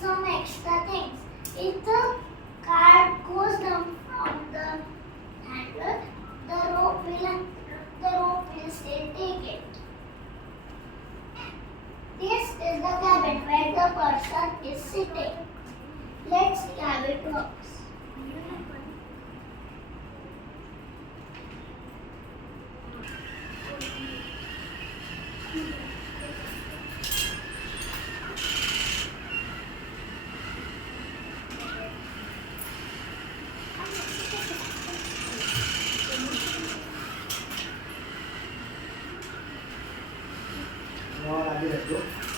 some extra things. If the card goes down from the handle, the rope will still take it. This is the cabin where the person is sitting. Let's see how it works. और आगे रख दो।